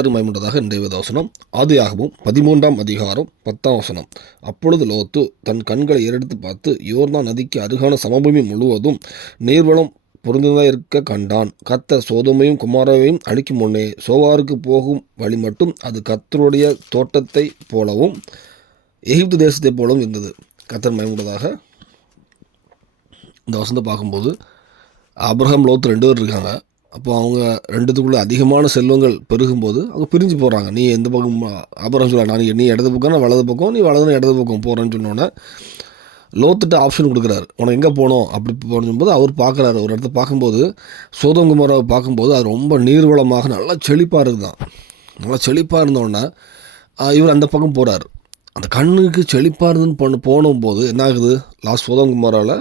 திருமயமுண்டதாக இன்றைய வசனம் ஆதியாகவும் பதிமூன்றாம் அதிகாரம் பத்தாம் வசனம். அப்பொழுது லோத்து தன் கண்களை ஏறெடுத்து பார்த்து யோர்தான் நதிக்கு அருகான சமபூமி முழுவதும் நீர்வளம் பொருந்ததாக இருக்க கண்டான். கத்தர் சோதமையும் குமாரவையும் அழிக்கும் முன்னே சோவாருக்கு போகும் வழி மட்டும் அது கத்தருடைய தோட்டத்தை போலவும் எகிப்து தேசத்தைப் போலவும் இருந்தது. கத்தர் மயமுண்டதாக இந்த வசந்த பார்க்கும்போது அப்ரஹாம் லோத்து ரெண்டு பேர் இருக்காங்க. அப்போ அவங்க ரெண்டுத்துக்குள்ளே அதிகமான செல்வங்கள் பெருகும்போது அவங்க பிரிஞ்சு போகிறாங்க நீ எந்த பக்கம் ஆபரகம் சொல்ல நான் நீ இடது பக்கம் நான் வலது பக்கம் நீ வலது இடது பக்கம் போகிறேன்னு சொன்னோன்னே லோத்துட்டு ஆப்ஷன் கொடுக்குறாரு. உனக்கு எங்கே போகணும்? அப்படி போகும்போது அவர் பார்க்குறாரு. ஒரு இடத்த பார்க்கும்போது சோதங்குமாராவை பார்க்கும்போது அது ரொம்ப நீர்வளமாக நல்லா செழிப்பாக இருக்குதான். நல்லா செழிப்பாக இருந்தோடனே இவர் அந்த பக்கம் போகிறார் அந்த கண்ணுக்கு செழிப்பாக இருந்துன்னு பண்ண போனும்போது என்ன ஆகுது? லாஸ்ட் சோதங்குமாராவில்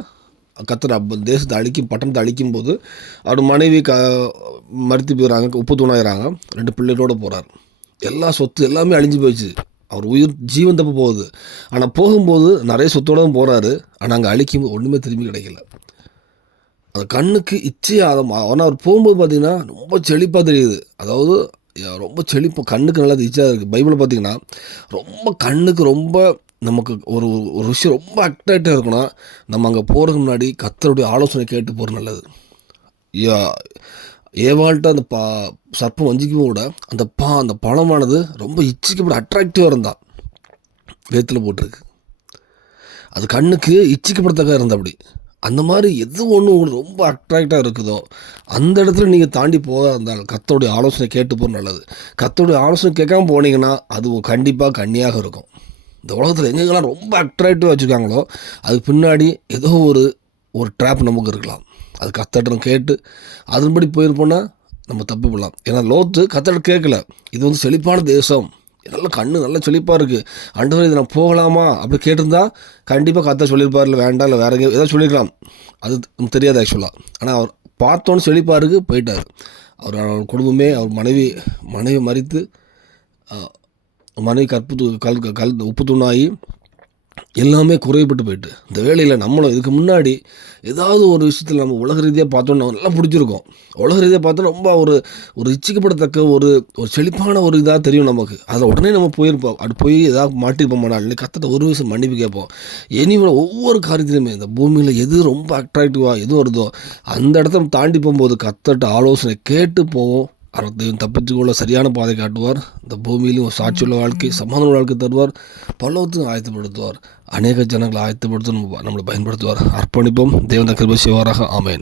கத்தர் அப்போ தேசத்தை அழிக்கும் பட்டணத்தை அழிக்கும் போது அவர் மனைவி க மறுத்து போயிடறாங்க உப்பு தூணாகிறாங்க ரெண்டு பிள்ளைகளோடு போகிறார் எல்லா சொத்து எல்லாமே அழிஞ்சு போயிடுச்சு. அவர் உயிர் ஜீவன் தப்பு போகுது. ஆனால் போகும்போது நிறைய சொத்தோடு தான் போகிறாரு ஆனால் அங்கே அழிக்கும் போது ஒன்றுமே திரும்பி கிடைக்கல. அது கண்ணுக்கு இச்சையாக ஆனால் அவர் போகும்போது பார்த்திங்கன்னா ரொம்ப செழிப்பாக தெரியுது. அதாவது ரொம்ப செழிப்பு கண்ணுக்கு நல்லா இச்சையாக இருக்குது பைபிள் பார்த்தீங்கன்னா ரொம்ப கண்ணுக்கு ரொம்ப நமக்கு ஒரு ஒரு விஷயம் ரொம்ப அட்ராக்டாக இருக்கணும் நம்ம அங்கே போகிறதுக்கு முன்னாடி கத்தருடைய ஆலோசனை கேட்டு போகிறது நல்லது. யா ஏவாள்கிட்ட அந்த பா சர்ப்பம் வஞ்சிக்கும் கூட அந்த பா அந்த பழமானது ரொம்ப இச்சிக்கப்பட அட்ராக்டிவாக இருந்தால் வேத்தில் போட்டிருக்கு. அது கண்ணுக்கு இச்சிக்கப்படத்தக்க இருந்தா அப்படி. அந்த மாதிரி எது ஒன்று உங்களுக்கு ரொம்ப அட்ராக்டாக இருக்குதோ அந்த இடத்துல நீங்கள் தாண்டி போக இருந்தால் கத்தோடைய ஆலோசனை கேட்டு போகிறது நல்லது. கத்தோடைய ஆலோசனை கேட்காம போனீங்கன்னா அது கண்டிப்பாக கண்ணியாக இருக்கும். இந்த உலகத்தில் எங்கெங்கெல்லாம் ரொம்ப அட்ராக்டிவாக வச்சுருக்காங்களோ அதுக்கு பின்னாடி ஏதோ ஒரு ஒரு ட்ராப் நமக்கு இருக்கலாம். அது கத்தட்டம் கேட்டு அதன்படி போயிருப்போன்னா நம்ம தப்பு பண்ணலாம் ஏன்னா லோத்து கத்தட்டம் கேட்கல. இது வந்து செழிப்பான தேசம். நல்ல கண்ணு நல்ல செழிப்பாக இருக்குது அண்டு இதை நான் போகலாமா? அப்படி கேட்டிருந்தா கண்டிப்பாக கத்த சொல்லியிருப்பார். இல்லை வேண்டாம் இல்லை வேற எங்கேயோ ஏதாவது சொல்லியிருக்கலாம். அது தெரியாது ஆக்சுவலாக ஆனால் அவர் பார்த்தோன்னு செழிப்பாக இருக்குது போயிட்டார். அவர் அவர் குடும்பமே அவர் மனைவி மனைவி மறித்து மனைவி கற்பு கல் கல் உப்பு தூணாகி எல்லாமே குறைபட்டு போயிட்டு. இந்த வேலையில் நம்மளும் இதுக்கு முன்னாடி ஏதாவது ஒரு விஷயத்தில் நம்ம உலக ரீதியாக பார்த்தோன்னா நல்லா பிடிச்சிருக்கோம். உலக ரீதியாக பார்த்தோன்னா ரொம்ப ஒரு ஒரு இச்சிக்கப்படத்தக்க ஒரு ஒரு செழிப்பான ஒரு இதாக தெரியும் நமக்கு. அதில் உடனே நம்ம போயிருப்போம். அப்படி போய் ஏதாவது மாட்டிருப்போம் இல்லை கத்தட்ட ஒரு விஷயம் மன்னிப்பு கேட்போம். இனிமே ஒவ்வொரு காரியத்திலுமே இந்த பூமியில் எது ரொம்ப அட்ராக்டிவாக எது வருதோ அந்த இடத்த தாண்டி போகும்போது கத்தட்ட ஆலோசனை கேட்டு போவோம். அறத்தையும் தப்பித்துக்கொள்ள சரியான பாதை காட்டுவார். இந்த பூமியிலும் ஒரு சாட்சியுள்ள வாழ்க்கை சமாதான வாழ்க்கை தருவார். பல்லவத்தையும் ஆயத்தப்படுத்துவார். அநேக ஜனங்களை ஆயத்தப்படுத்த நம்ம நம்மளை பயன்படுத்துவார். அர்ப்பணிப்போம். தேவந்த கிருப செய்வாராக. ஆமேன்.